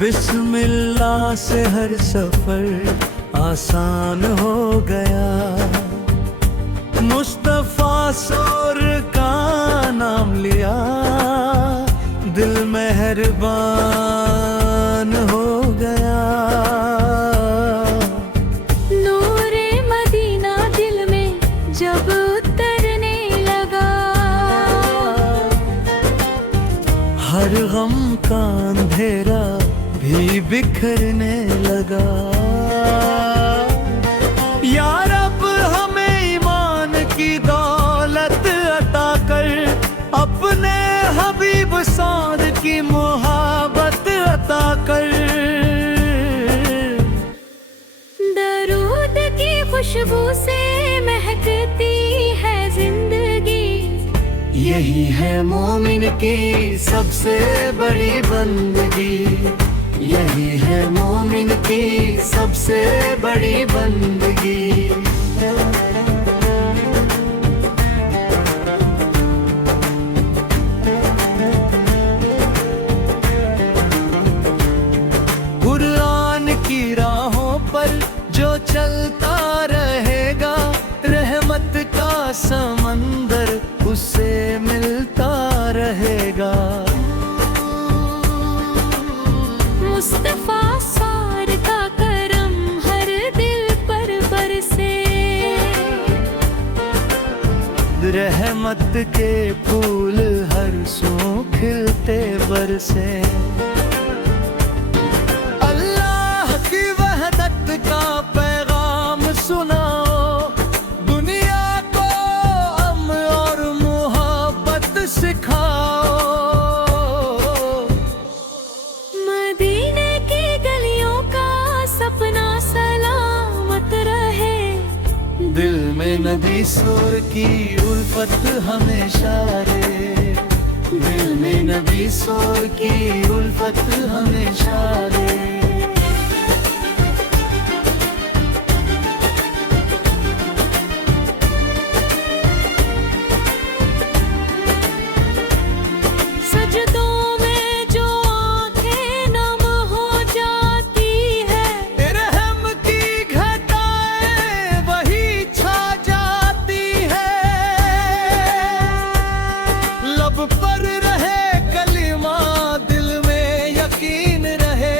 बिस्मिल्लाह से हर सफर आसान हो गया, मुस्तफा सोर का नाम लिया, दिल मेहरबान हो गया। नूरे मदीना दिल में जब उतरने लगा, हर गम का अंधेरा भी बिखरने लगा। या रब हमें ईमान की दौलत अता कर, अपने हबीब साद की मोहब्बत अता कर। दरूद की खुशबू से महकती है जिंदगी, यही है मोमिन की सबसे बड़ी बंदगी, यही है मोमिन की सबसे बड़ी बंदगी। कुरान की राहों पर जो चलता रहेगा, रहमत का समंदर उससे मिलता रहेगा। मुस्तफा सार का करम हर दिल पर बरसे, रहमत के फूल हर सू खिलते बरसे। अल्लाह की वहदत का पैगाम सुनाओ, दुनिया को अमन और मोहब्बत सिखाओ। मदीने की गलियों का सपना सलामत रहे, दिल में नबी सूर की उल्फत हमेशा रहे, दिल में नबी सूर की उल्फत हमेशा रहे। सजदों में जो आंखें नम हो जाती है, रहम की घटाएं वही छा जाती है। लब पर रहे कलिमा, दिल में यकीन रहे,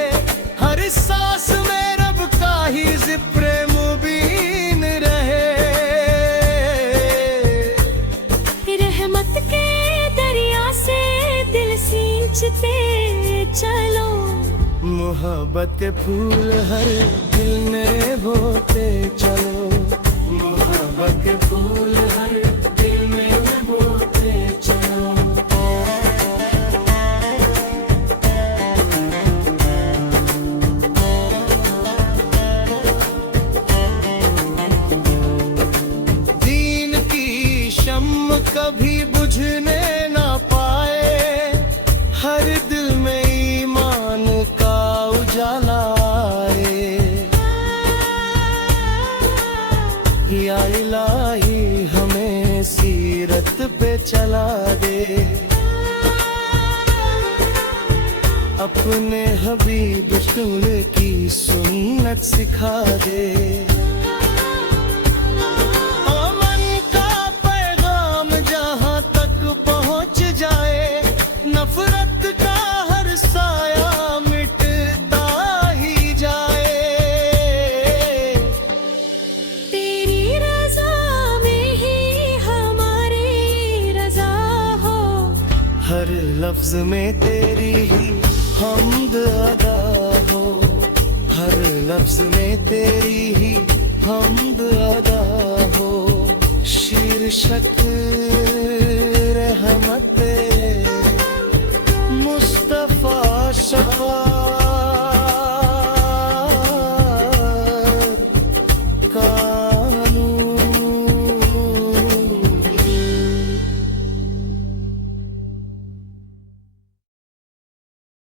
हर सांस में रब का ही ज़िक्र मुबीन रहे। रहमत के दरिया से दिल सींचते चलो, मोहब्बत के फूल हर दिल में बोते चलो, मोहब्बत के फूल हर दिल में बोते चलो। दीन की शम्म कभी बुझने ना पाए, हर दिल में ईमान का उजाला आए। या इलाही हमें सीरत पे चला दे, अपने हबीब रसूल की सुन्नत सिखा दे। अमन का पैगाम जहां तक पहुंच जाए, नफरत का हर साया मिटता ही जाए। तेरी रजा में ही हमारी रजा हो, हर लफ्ज में तेरी ही हमद अदा हो, हर लफ्ज में तेरी ही हमद अदा हो। शीर्षक रहमत